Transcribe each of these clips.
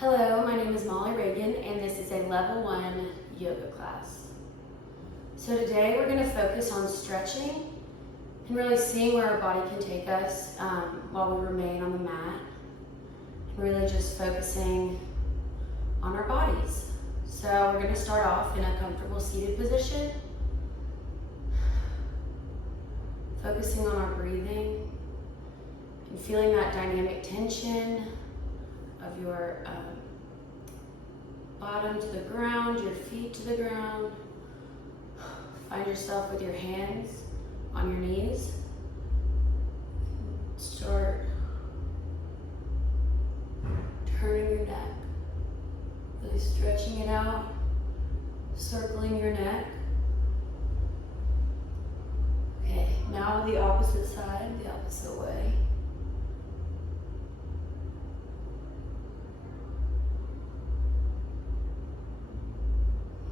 Hello, my name is Molly Reagan, and this is a level 1 yoga class. So today we're going to focus on stretching and really seeing where our body can take us while we remain on the mat. And really just focusing on our bodies. So we're going to start off in a comfortable seated position, focusing on our breathing and feeling that dynamic tension of your bottom to the ground, your feet to the ground. Find yourself with your hands on your knees. Start turning your neck, really stretching it out, circling your neck. Okay, now the opposite side, the opposite way.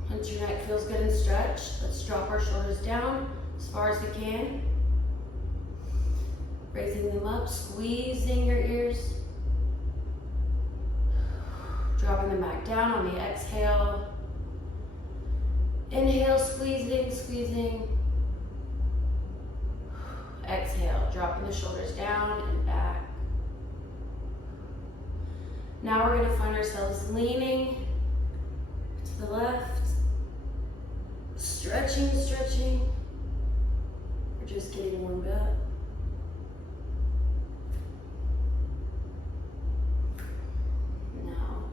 Once your neck feels good and stretched, let's drop our shoulders down as far as we can. Raising them up, squeezing your ears. Dropping them back down on the exhale. Inhale, squeezing, squeezing. Exhale, dropping the shoulders down and back. Now we're going to find ourselves leaning to the left. Stretching, stretching. We're just getting warmed up. Now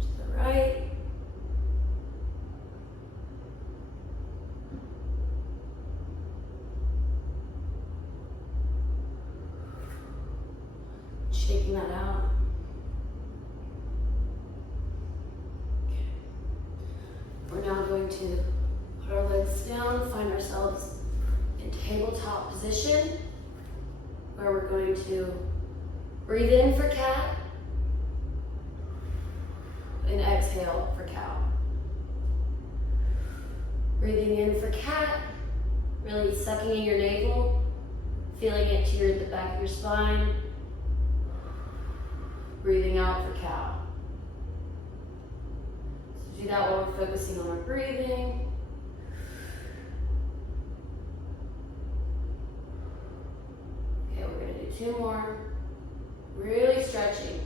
to the right. Shaking that out. Okay. We're now going to put our legs down, find ourselves in tabletop position, where we're going to breathe in for cat and exhale for cow. Breathing in for cat, really sucking in your navel, feeling it to the back of your spine. Breathing out for cow. So do that while we're focusing on our breathing. Okay, we're going to do 2 more. Really stretching.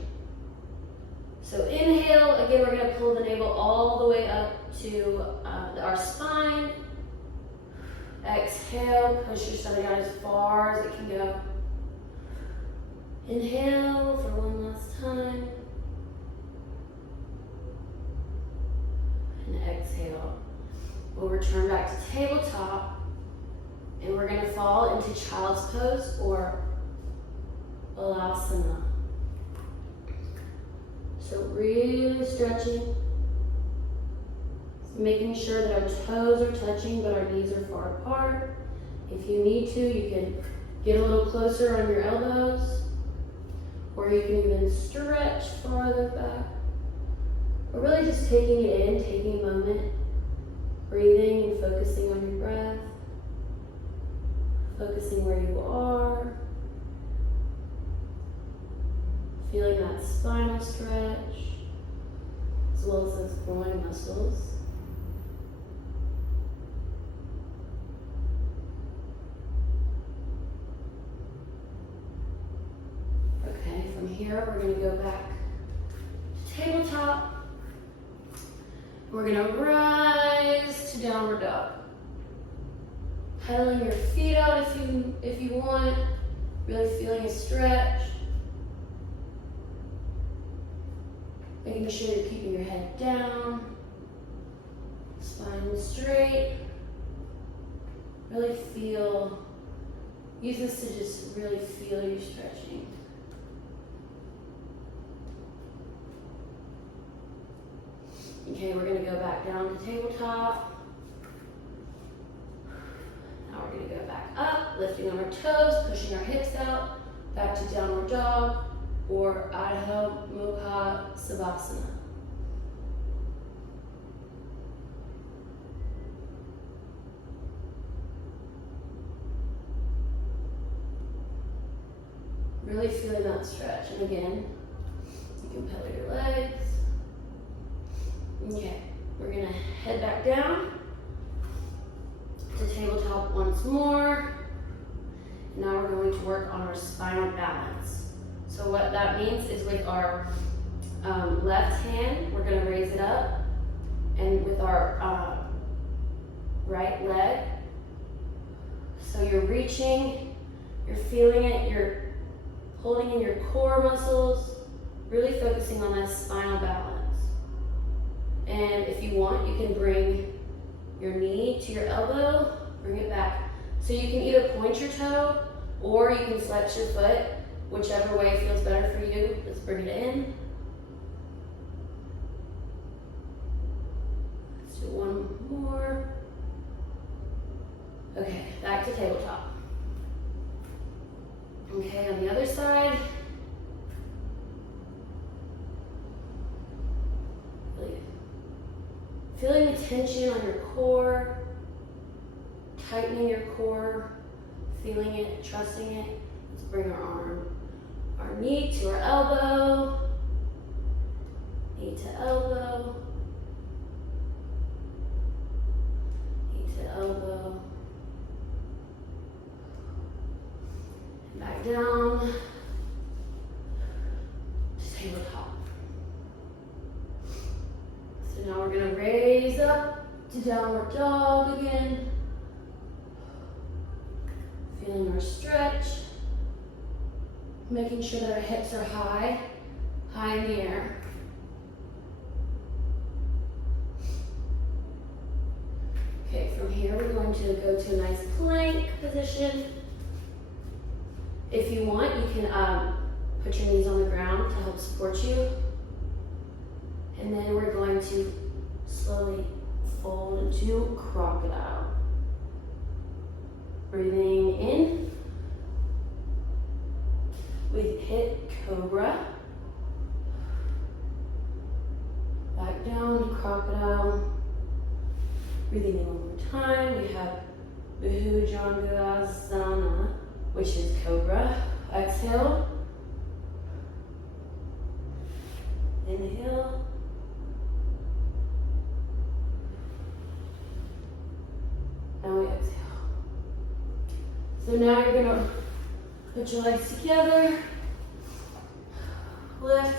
So inhale, again we're going to pull the navel all the way up to our spine. Exhale, push your stomach out as far as it can go. Inhale for one last time. And exhale. We'll return back to tabletop. And we're going to fall into child's pose or balasana. So really stretching. Making sure that our toes are touching but our knees are far apart. If you need to, you can get a little closer on your elbows. Or you can even stretch farther back. But really just taking it in, taking a moment, breathing and focusing on your breath, focusing where you are, feeling that spinal stretch, as well as those groin muscles. From here, we're going to go back to tabletop. We're going to rise to downward dog. Pedaling your feet out if you want. Really feeling a stretch. Making sure you're keeping your head down. Spine straight. Really use this to just really feel you stretching. Okay, we're going to go back down to tabletop. Now we're going to go back up, lifting on our toes, pushing our hips out, back to downward dog or Adho Mukha Savasana. Really feeling that stretch. And again, you can pedal your leg. back down to tabletop once more. Now we're going to work on our spinal balance. So what that means is with our left hand, we're going to raise it up, and with our right leg, so you're reaching, you're feeling it, you're holding in your core muscles, really focusing on that spinal balance. And if you want, you can bring your knee to your elbow, bring it back. So you can either point your toe or you can flex your foot, whichever way feels better for you. Let's bring it in. Let's do one more. Okay, back to tabletop. Okay, on the other side. Feeling the tension on your core, tightening your core, feeling it, trusting it. Let's bring our knee to our elbow, knee to elbow, knee to elbow, and back down to tabletop. So now we're going to raise up to downward dog again. Feeling our stretch. Making sure that our hips are high in the air. Okay, from here we're going to go to a nice plank position. If you want, you can put your knees on the ground to help support you. And then we're going to slowly fold into crocodile. Breathing in. We hit cobra. Back down to crocodile. Breathing in one more time. We have Bhujangasana, which is cobra. Exhale. Inhale. And we exhale. So now you're gonna put your legs together, lift,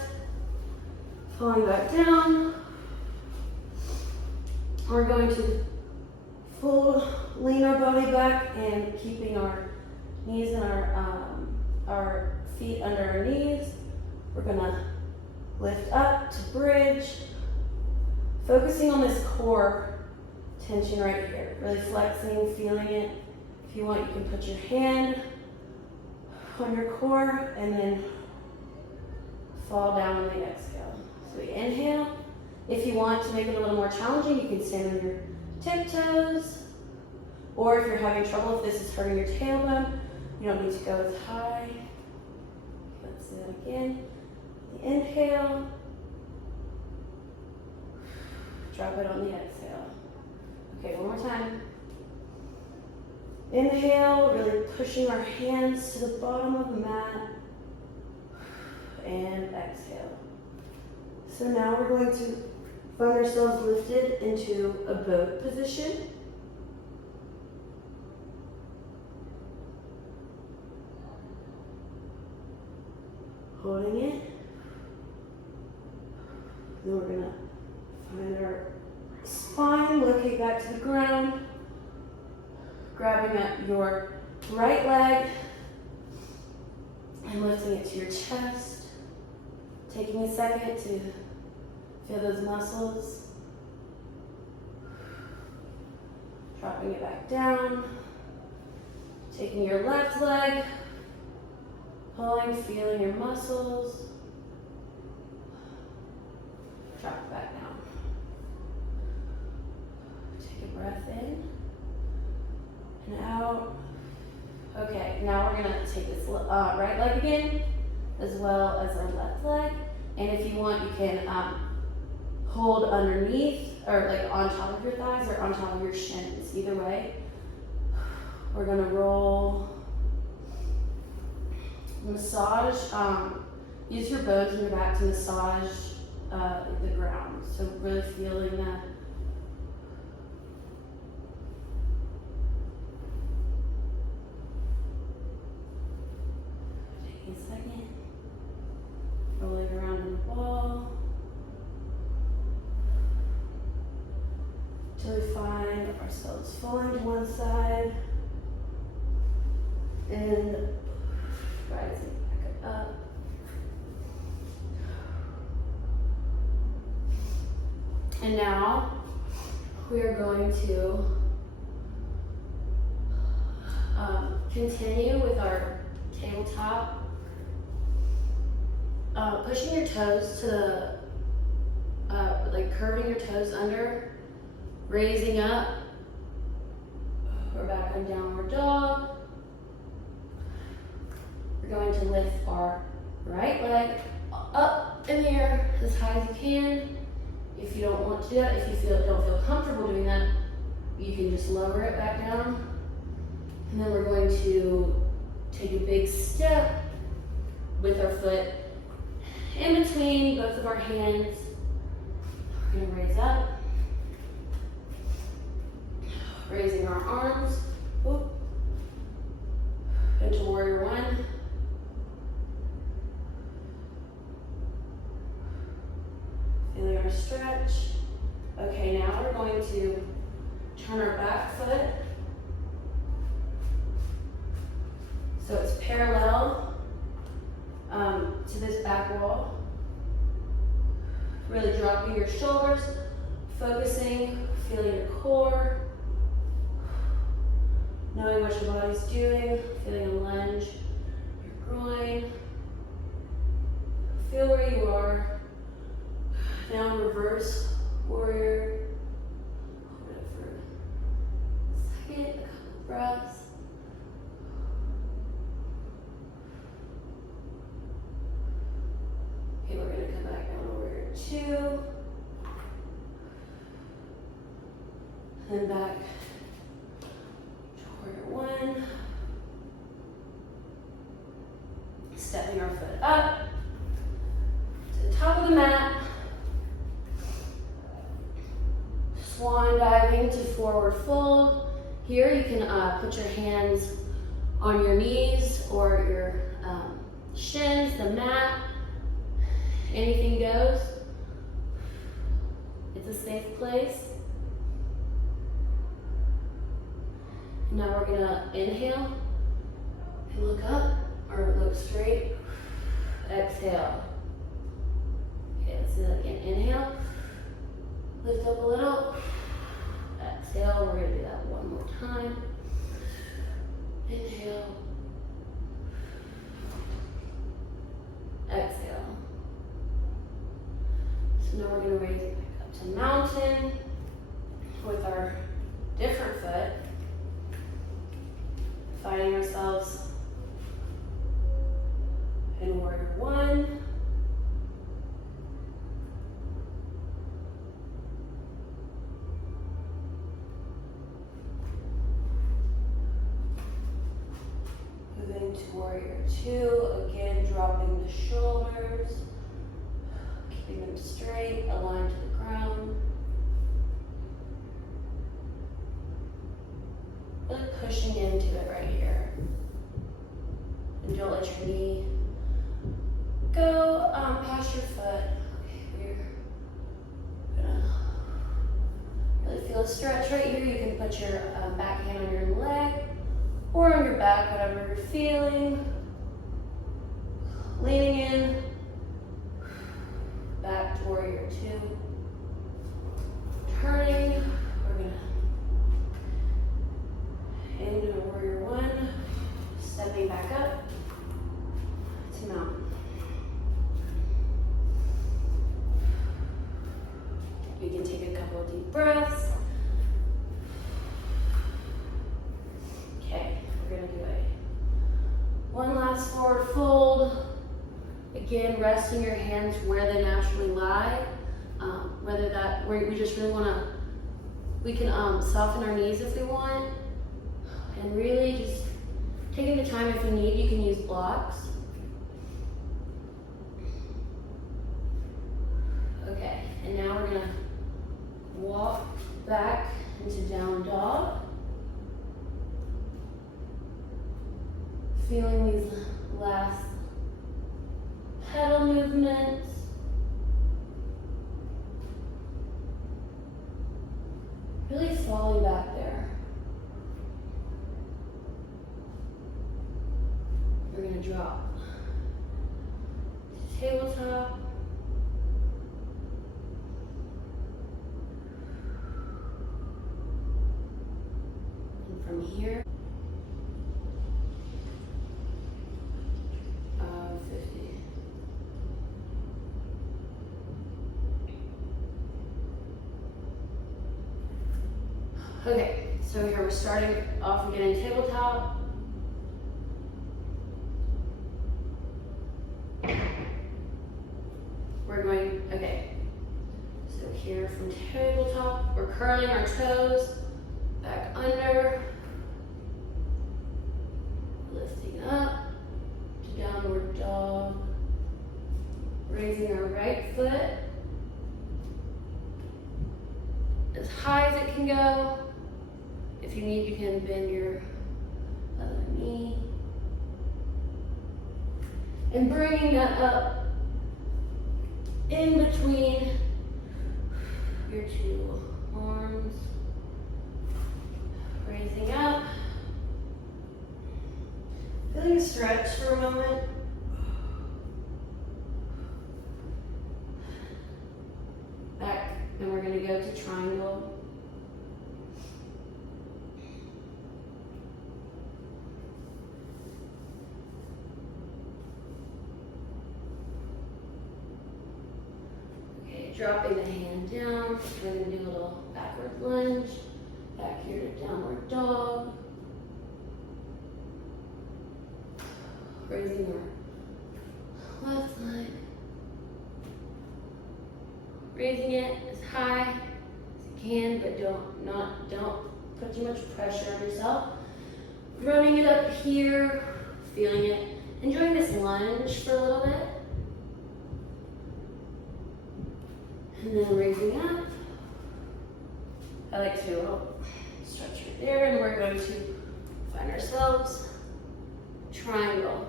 falling back down. We're going to lean our body back and keeping our knees and our feet under our knees. We're gonna lift up to bridge, focusing on this core tension right here, really flexing, feeling it. If you want, you can put your hand on your core and then fall down on the exhale. So we inhale. If you want to make it a little more challenging, you can stand on your tiptoes. Or if you're having trouble, if this is hurting your tailbone, you don't need to go as high. Let's do that again. Inhale. Drop it on the exhale. Okay, one more time. Inhale, really pushing our hands to the bottom of the mat. And exhale. So now we're going to find ourselves lifted into a boat position. Holding it. Then we're going to find our spine, locate back to the ground. Grabbing up your right leg and lifting it to your chest. Taking a second to feel those muscles. Dropping it back down. Taking your left leg, pulling, feeling your muscles. Drop it back down. Take a breath in and out. Okay, now we're gonna take this right leg again, as well as our left leg. And if you want, you can hold underneath, or like on top of your thighs, or on top of your shins. Either way, we're gonna roll, massage. Use your bones in your back to massage the ground. So really feeling that ourselves falling to one side and rising back up. And now we are going to continue with our tabletop. Pushing your toes to the, like curving your toes under, raising up. We're back on downward dog. We're going to lift our right leg up in the air as high as you can. If you don't want to do that, if you don't feel comfortable doing that, you can just lower it back down. And then we're going to take a big step with our foot in between both of our hands. We're going to raise up, raising our arms into warrior one. Feeling our stretch. Okay, now we're going to turn our back foot so it's parallel to this back wall. Really dropping your shoulders, focusing, feeling your core, knowing what your body's doing, feeling a lunge, your groin. Feel where you are. Now in reverse warrior. Hold it for a second, a couple breaths. Okay, we're going to come back down to warrior two. Then back to warrior one. Stepping our foot up to the top of the mat. Swan diving to forward fold. Here you can put your hands on your knees or your shins, the mat. Anything goes. It's a safe place. Now we're gonna inhale and look up or look straight. Exhale. Okay, let's do that again. Inhale. Lift up a little. Exhale. We're going to do that one more time. Inhale. Exhale. So now we're going to raise it back up to mountain with our different foot. Finding ourselves in warrior one. Moving to warrior two, again dropping the shoulders, keeping them straight, aligned to the ground. Really pushing into it right here. And don't let your knee go past your foot. Okay, we're gonna really feel a stretch right here. You can put your back hand on your leg or on your back, whatever you're feeling. Leaning in, back to warrior two. Turning, we're gonna into warrior one, stepping back up to mountain. We can take a couple of deep breaths. Okay, we're gonna do one last forward fold. Again, resting your hands where they naturally lie. Whether that, we just really wanna, we can soften our knees if we want. And really just taking the time, if you need, you can use blocks. Okay, and now we're gonna walk back into down dog. Feeling these last pedal movements. Really falling back there. Okay, so here we're starting off again in tabletop. We're going, okay, so here from tabletop, we're curling our toes back under, lifting up to downward dog, raising our right foot as high as it can go. If you need, you can bend your other knee. And bringing that up in between your two arms. Raising up. Feeling a stretch for a moment. Back, and we're going to go to triangle. Dropping the hand down, we're going to do a little backward lunge, back here to downward dog. Raising our left leg. Raising it as high as you can, but don't put too much pressure on yourself. Running it up here, feeling it. Enjoying this lunge for a little bit. And then raising up. I like to stretch right there, and we're going to find ourselves triangle.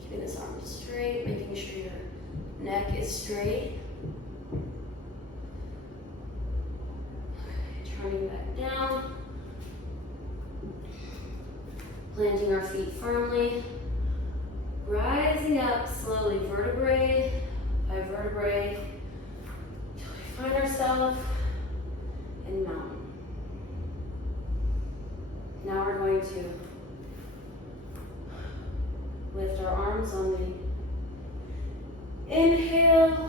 Keeping this arm straight, making sure your neck is straight. Okay, turning back down. Planting our feet firmly. Rising up slowly, vertebrae by vertebrae, until we find ourselves in mountain. Now we're going to lift our arms on the inhale.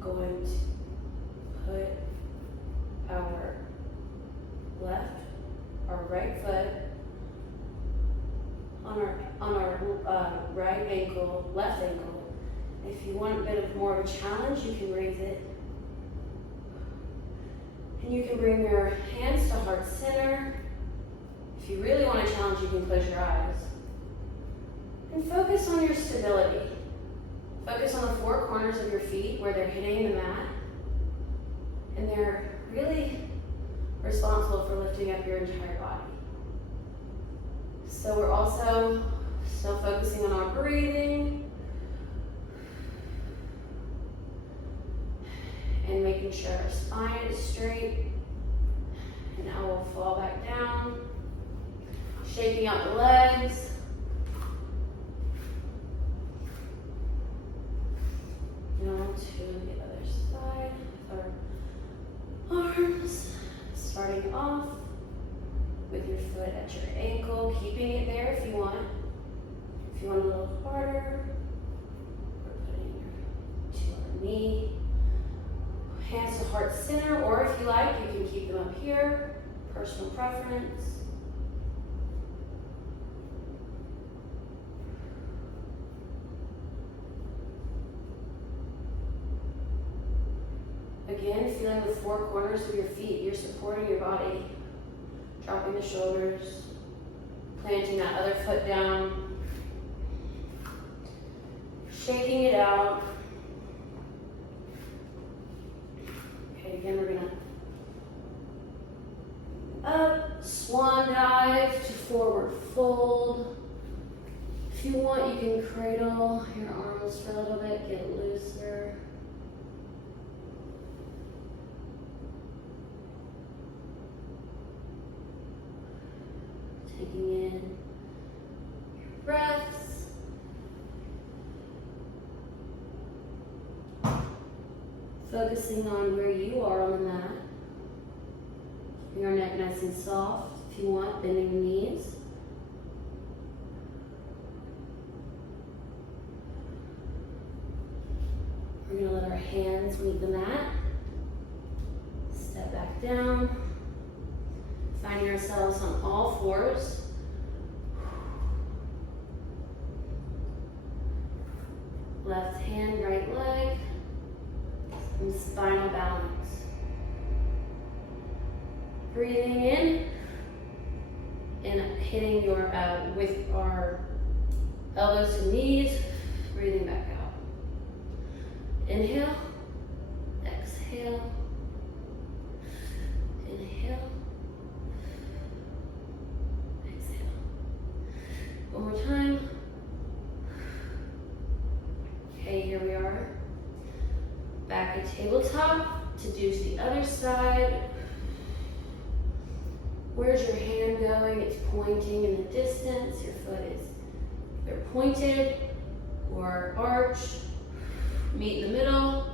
We're going to put our right foot on our right ankle, left ankle. If you want a bit of more of a challenge, you can raise it. And you can bring your hands to heart center. If you really want a challenge, you can close your eyes. And focus on your stability. Focus on the four corners of your feet where they're hitting the mat. And they're really responsible for lifting up your entire body. So we're also still focusing on our breathing and making sure our spine is straight. And now we'll fall back down, shaking out the legs. Now to the other side with our arms, starting off with your foot at your ankle, keeping it there if you want. If you want a little harder, we're putting your to our knee. Hands to heart center, or if you like, you can keep them up here. Personal preference. Again, feeling the four corners of your feet. You're supporting your body. Dropping the shoulders, planting that other foot down, shaking it out. Okay, again, we're gonna up, swan dive to forward fold. If you want, you can cradle your arms for a little bit, get looser. Taking in your breaths. Focusing on where you are on the mat. Keeping your neck nice and soft. If you want, bending the knees. our hands meet the mat. Step back down. Finding ourselves on all fours. Left hand, right leg. And spinal balance. Breathing in and hitting your with our elbows to knees. Breathing back out. Inhale, exhale, inhale, exhale. One more time. Okay, here we are. Back at tabletop to do to the other side. Where's your hand going? It's pointing in the distance. Your foot is either pointed or arched. Meet in the middle.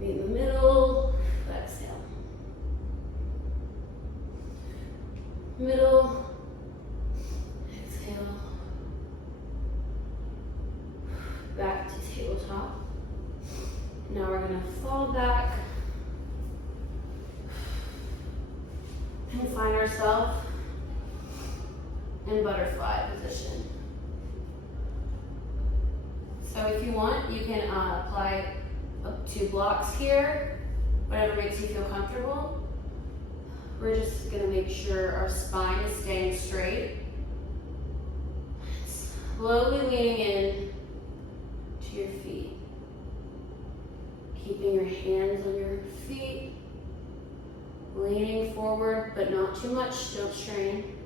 Meet in the middle. Exhale. Middle. Exhale. Back to tabletop. Now we're going to fall back and find ourselves in butterfly position. So if you want, you can apply up 2 blocks here, whatever makes you feel comfortable. We're just gonna make sure our spine is staying straight. Slowly leaning in to your feet. Keeping your hands on your feet. Leaning forward, but not too much, don't strain.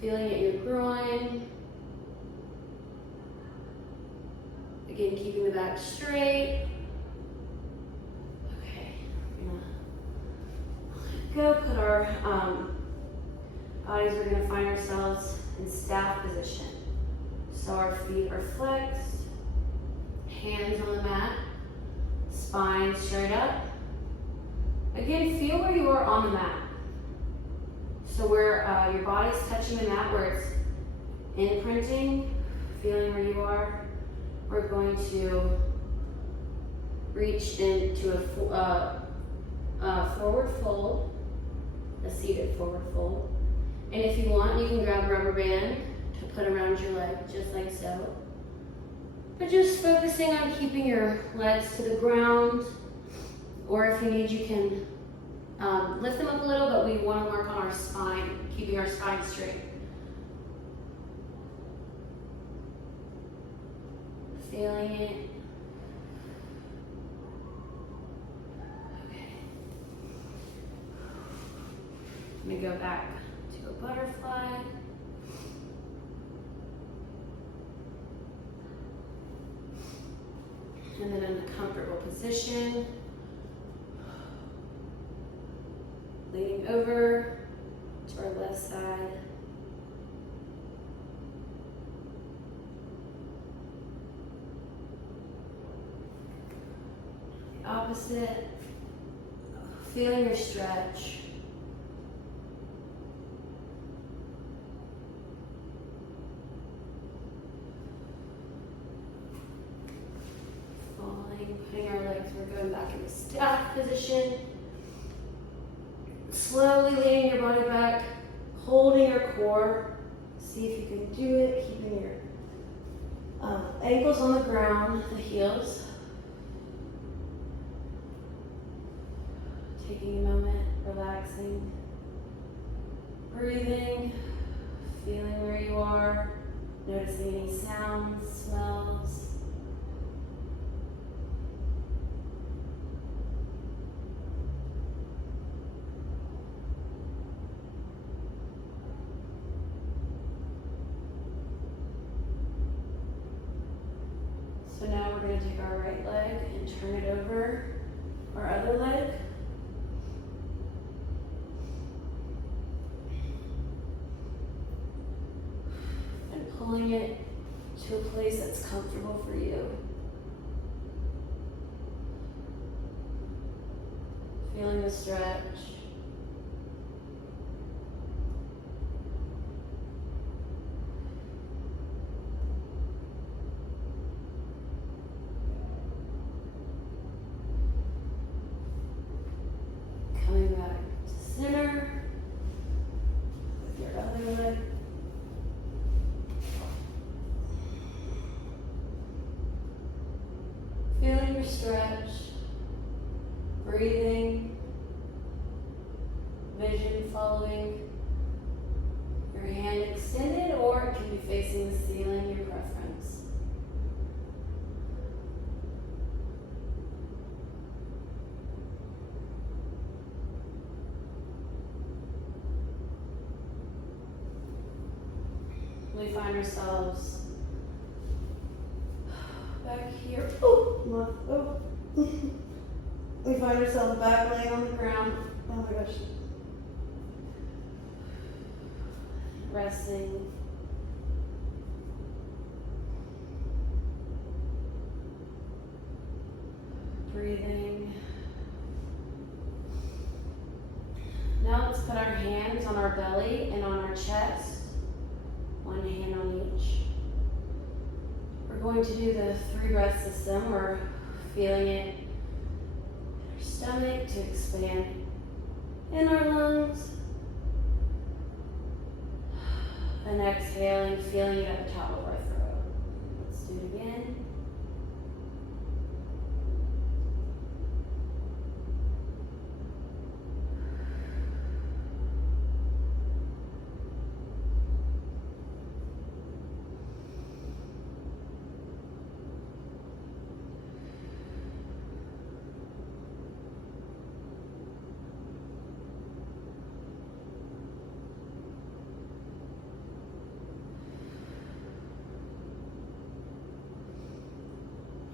Feeling at your groin. Again, keeping the back straight. Okay, we're gonna let go, put our bodies, we're gonna find ourselves in staff position. So our feet are flexed, hands on the mat, spine straight up. Again, feel where you are on the mat. So where your body's touching the mat, where it's imprinting, feeling where you are, we're going to reach into a forward fold, a seated forward fold. And if you want, you can grab a rubber band to put around your leg, just like so. But just focusing on keeping your legs to the ground, or if you need, you can lift them up a little, but we want to work on our spine, keeping our spine straight. Feeling it. Okay. I'm going to go back to a butterfly. And then in a comfortable position, leaning over to our left side. The opposite, feeling your stretch. Putting our legs, we're going back into staff position. Slowly leaning your body back, holding your core. See if you can do it, keeping your ankles on the ground, the heels. Taking a moment, relaxing, breathing, feeling where you are, noticing any sounds, smells. So now we're going to take our right leg and turn it over our other leg. And pulling it to a place that's comfortable for you. Feeling the stretch. center with your other leg. Feeling your stretch, breathing, vision following your hand extended, or it can be facing the ceiling, your preference. We find ourselves back here. We find ourselves back laying on the ground. Oh my gosh. Resting. Breathing. Now let's put our hands on our belly and on our chest. One hand on each. We're going to do the 3 breath system. We're feeling it in our stomach to expand in our lungs. And exhaling, feeling it at the top of our throat. Let's do it again.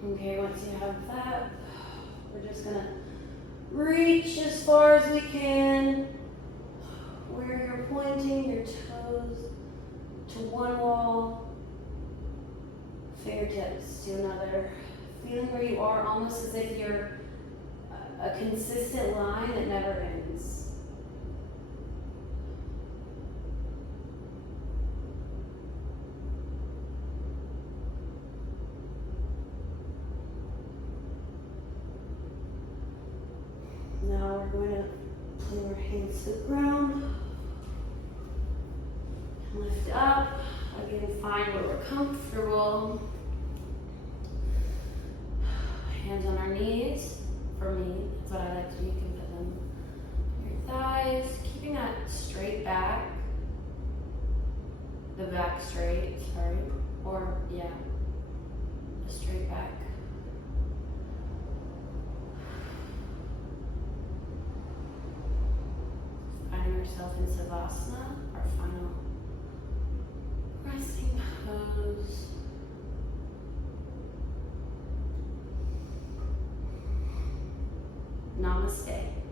Okay, once you have that, we're just gonna reach as far as we can, where you're pointing your toes to one wall, fingertips to another, feeling where you are almost as if you're a consistent line that never ends. Now we're going to put our hands to the ground, lift up, again find where we're comfortable. Hands on our knees, for me, that's what I like to do. You can put them on your thighs, keeping that straight back, the back straight, sorry, or yeah, a straight back. Yourself in Savasana, our final resting pose. Namaste.